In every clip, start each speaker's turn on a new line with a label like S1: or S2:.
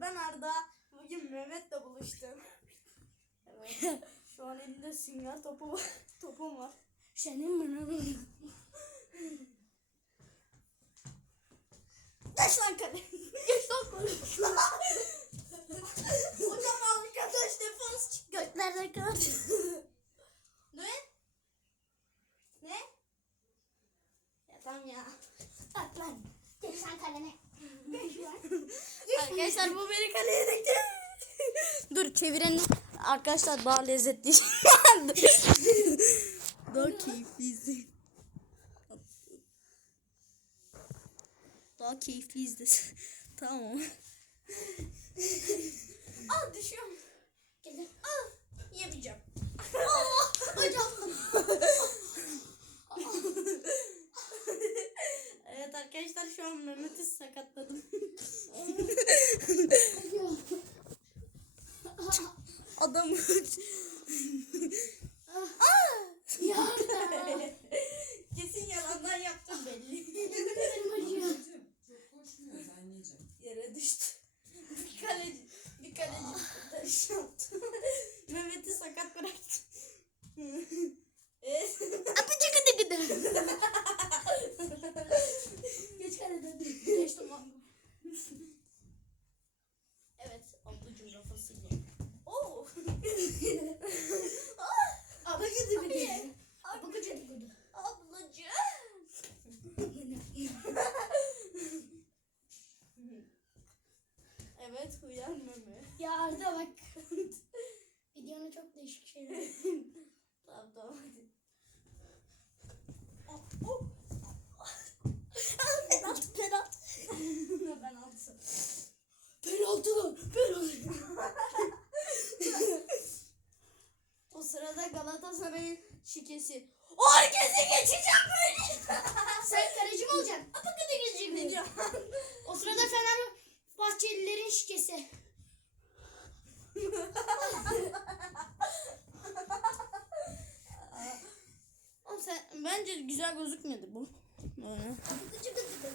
S1: ben Arda. Bugün Mehmet'le buluştum. Evet. Şu an elinde sünger topu var. Topum var.
S2: Senin mi?
S1: Geç lan kale. Geç lan kale. Hocam arkadaş defans çık.
S2: Göklerde kal.
S1: Ne? Ne? Ya tamam ya.
S2: Bak lan. Geç lan kalene. Geç lan.
S1: Arkadaşlar bu beni kaleye dikti. Dur çevirelim. Arkadaşlar daha lezzetli. daha keyifli Daha keyifli izlesin. tamam. Al düşüyorum.
S2: Gelir.
S1: Al. Yemeyeceğim.
S2: Hocam.
S1: Evet arkadaşlar şu an Mehmet'i sakatladım. Adam
S2: Ya.
S1: kesin yalandan yaptım belli. Yere düştü. Bir kaleci, bir kaleci kurtarış yaptı. Mehmet'i sakat bıraktı. evet.
S2: Apıcı gıdı gıdı. Geç kaleden. Geçtim lan.
S1: Evet, ablacım kafasıyla. Oo.
S2: Apı gıdı gıdı. Apı gıdı gıdı.
S1: Ablacım. Evet, uyan Mehmet.
S2: Ya Arda bak. Videonun çok değişik şeyler.
S1: Tamam tamam hadi. Oh, oh.
S2: Penaltı penaltı.
S1: ben aldım.
S2: Penaltı lan. Penaltı.
S1: O sırada Galatasaray'ın şikesi. O herkesi geçeceğim böyle.
S2: Sen kaleci mi olacaksın? Apı gıdı gıdı
S1: ne
S2: gıdı.
S1: diyor?
S2: O sırada Fenerbahçelilerin şikesi.
S1: Oğlum sen bence güzel gözükmedi bu. Böyle.
S2: Gıcı gıdı gıdı.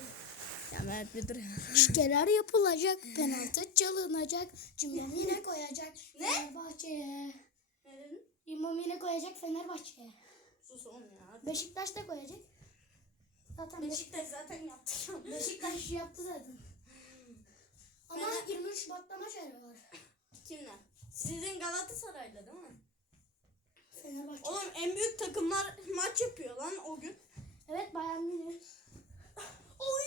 S1: Ya Mehmet bir dur ya.
S2: Şikeler yapılacak, penaltı çalınacak, cimbom yine koyacak
S1: Ne?
S2: Fenerbahçe'ye. Cimbom yine koyacak Fenerbahçe'ye.
S1: Sus oğlum ya.
S2: Beşiktaş da koyacak. Zaten Beşik,
S1: Beşiktaş zaten yaptı.
S2: Beşiktaş yaptı zaten. Ama
S1: Fener-
S2: 23 Şubat'ta maç var.
S1: Kimle? Sizin Galatasaray'la değil mi?
S2: Fenerbahçe.
S1: Oğlum en büyük takımlar maç yapıyor lan o gün.
S2: Evet Bayern Münih.
S1: Oy!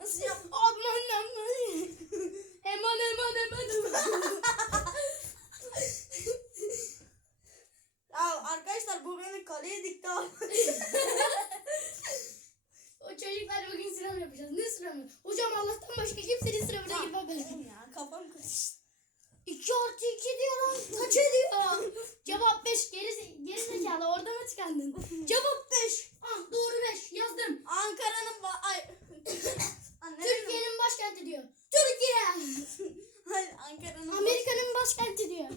S1: Nasıl yap?
S2: Aman aman. Hemen hemen hemen hemen.
S1: Ya arkadaşlar bu beni kaleye dikti abi.
S2: o çocuklar bugün sınav yapacağız. Ne sınavı? Hocam Allah'tan başka kimsenin sınavına girmem ben.
S1: Oğlum ya kafam karıştı.
S2: 2 artı 2 diyor lan. Kaç ediyor? Cevap 5. Geri, geri zekalı orada mı tıkandın? Cevap 5. Ah doğru 5. Yazdım.
S1: Ankara'nın ba ay
S2: Türkiye'nin başkenti diyor. Türkiye.
S1: Hayır Ankara'nın
S2: Amerika'nın başkenti diyor.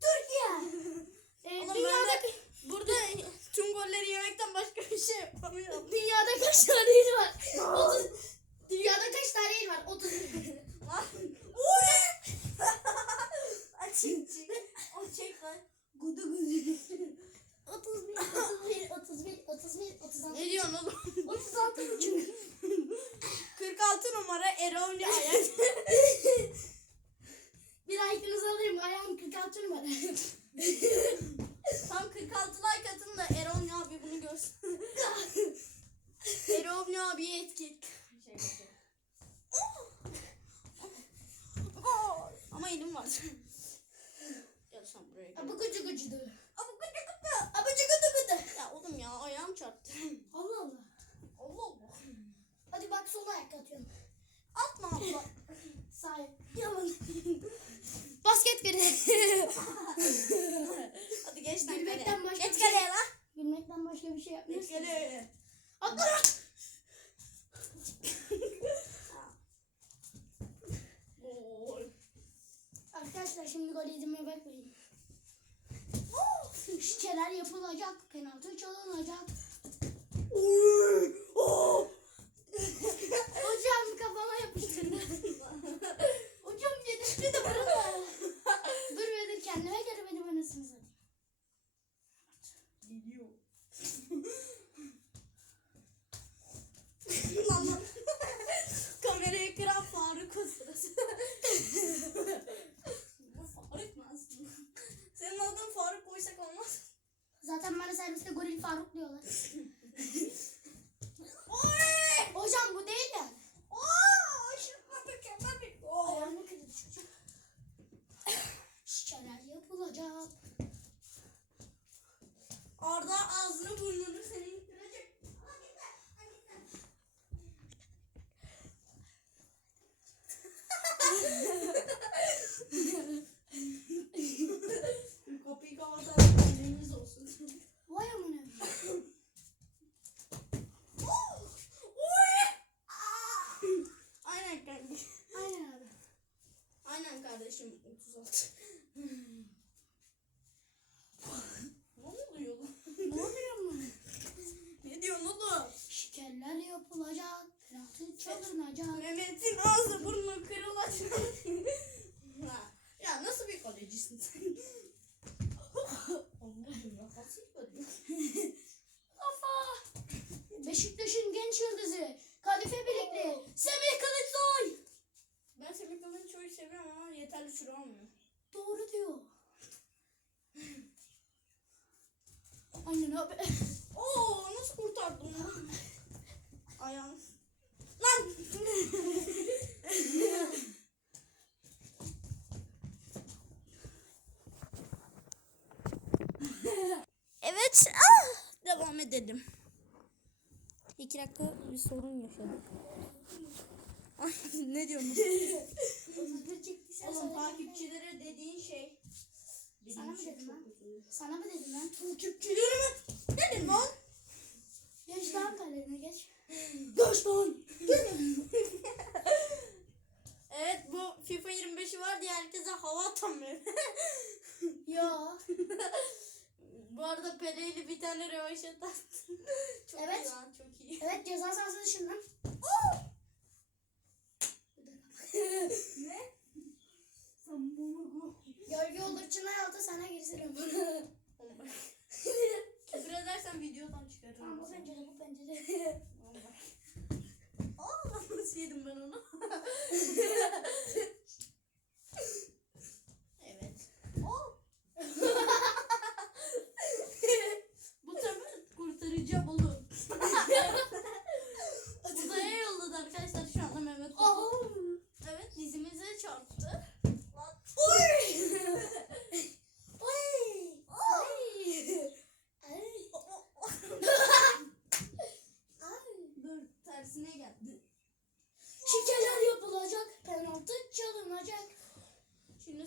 S2: Türkiye. Ee,
S1: Oğlum ben de burada tüm golleri yemekten başka bir şey yapamıyorum.
S2: dünyada kaç tane il var? 30. Dünyada kaç tane il var? 30.
S1: Lan. Uy! Ay, Çek çek. O çek lan.
S2: Gudu gudu. 31, 31, 31, 31, 36.
S1: Ne diyorsun oğlum?
S2: 36 buçuk.
S1: 46 numara Erol Ayak.
S2: Bir like'ınızı alayım. 46 numara.
S1: Tam 46 like atın da Erol abi bunu görsün. Erol abiye etki. Şey, şey. Ama elim var. Gel sen buraya gel.
S2: Abu gıcı gıcıdı.
S1: Abi gıdı gıdı.
S2: Abucu gıdı gıdı.
S1: Ya oğlum ya ayağım çarptı.
S2: Allah Allah.
S1: Allah Allah.
S2: Hadi bak sol ayak atıyorum.
S1: Atma abla.
S2: Ayak. Yalan. Basket geri.
S1: Hadi geç lan
S2: Gülmekten
S1: kaleye.
S2: başka
S1: Geç
S2: bir şey-
S1: kaleye lan.
S2: Gülmekten başka bir şey
S1: Geç
S2: yapmıyorsun.
S1: kaleye.
S2: Atla.
S1: Gol.
S2: Arkadaşlar şimdi gol yediğime bakmayın. Şikeler yapılacak. Penaltı çalınacak.
S1: Oy. Oh. Arda ağzını burnunu senin kıracak.
S2: Kapıyı kapatan elimiz
S1: olsun. Vay amına.
S2: Aynen kardeşim. Aynen abi. Aynen kardeşim 36. Çalınacak.
S1: Mehmet'in ağzı burnu kırılacak. Ya nasıl bir kalecisin sen? Allah'ım ya nasıl?
S2: Kafa. Beşiktaş'ın genç yıldızı. Kadife birlikte. Semih Kılıçsoy.
S1: Ben Semih Kılınçoy'u seviyorum ama yeterli süre almıyor.
S2: Doğru diyor. Aynen abi.
S1: Oo nasıl kurtardın lan? Ayağım. Evet. Ah, devam edelim. İki dakika bir sorun yaşadık. Ay, ne diyorsun?
S2: 31 çektiysen
S1: Oğlum takipçilere dediğin şey.
S2: Sana mı
S1: Dediğin
S2: dedim
S1: kötü.
S2: Sana mı dedim ben?
S1: Takipçilerime ne dedin lan?
S2: Geç lan kalene geç.
S1: Geç lan. evet bu FIFA 25'i var diye herkese hava atan biri.
S2: Ya.
S1: Arada Pele'yle bir tane rövaşat attı. çok
S2: Evet.
S1: iyi lan çok iyi.
S2: Evet ceza sahası dışından.
S1: ne? Sen bunu
S2: Gölge olur Çınar altı sana girsirim.
S1: Küfür edersen videodan çıkarırım.
S2: Tamam bu pencere bu pencere.
S1: Aa nasıl yedim ben onu? evet. Aa. Bu sefer kurtaracağım oğlum. Uzaya yolladı arkadaşlar şu anda Mehmet.
S2: Aa.
S1: Evet dizimize çarptı.
S2: Oy. Oy. Oy. Ay.
S1: Dur tersine geldi.
S2: Şekerler yapılacak. Penaltı çalınacak.
S1: Şimdi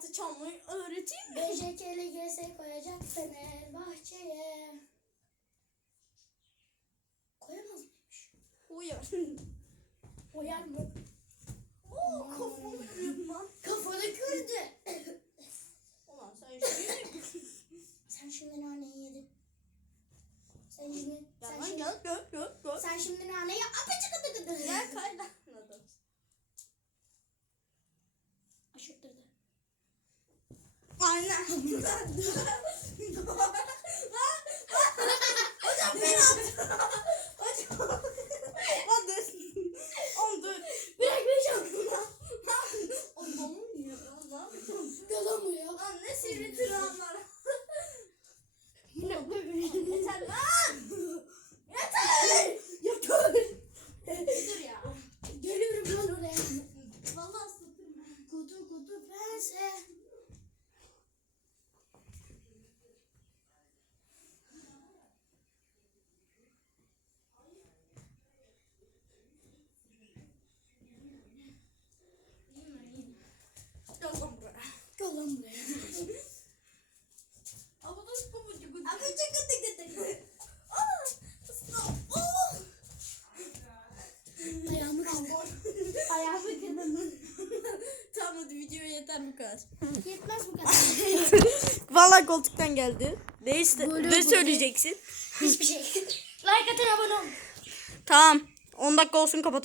S1: penaltı çalmayı öğreteyim.
S2: BJK LGS koyacak Fenerbahçe'ye. Koyamaz mıymış?
S1: Uyar.
S2: Koyar mı?
S1: Oo kafamı kırıyordun lan.
S2: Kafanı kırdı.
S1: Ulan sen şimdi.
S2: Sen şimdi naneyi yedin. Sen şimdi,
S1: Ya
S2: sen
S1: lan
S2: şimdi,
S1: gel gel gel gel.
S2: sen şimdi naneyi apıcık gıdı gıdı.
S1: Gel kay lan. Anladım.
S2: Aşıktırdı.
S1: Aynen. Hocam penaltı. Hocam. Lan dur. Oğlum dur.
S2: Bırakmayacağım.
S1: Oğlum donum niye? Lan ne yapacağım?
S2: Gel lan buraya.
S1: Lan ne sivri tırnaklar.
S2: Bırak bırak.
S1: Yeter lan. Yeter. Yeter. Dur ya.
S2: Geliyorum lan oraya.
S1: Vallahi ıslatırım.
S2: Kutu kutu pense.
S1: Gel lan buraya.
S2: Gel lan buraya.
S1: Ama dur pabucu gucu. Ama çıkı tıkı tıkı.
S2: Ayağımı kırdım. Ayağımı kırdım.
S1: Tamam hadi video yeter bu kadar.
S2: Yetmez bu kadar.
S1: Vallahi koltuktan geldi. Ne, iste-
S2: Böyle
S1: ne
S2: böyle.
S1: söyleyeceksin?
S2: Hiçbir şey. Like atın abone olun.
S1: Tamam. 10 dakika olsun kapat.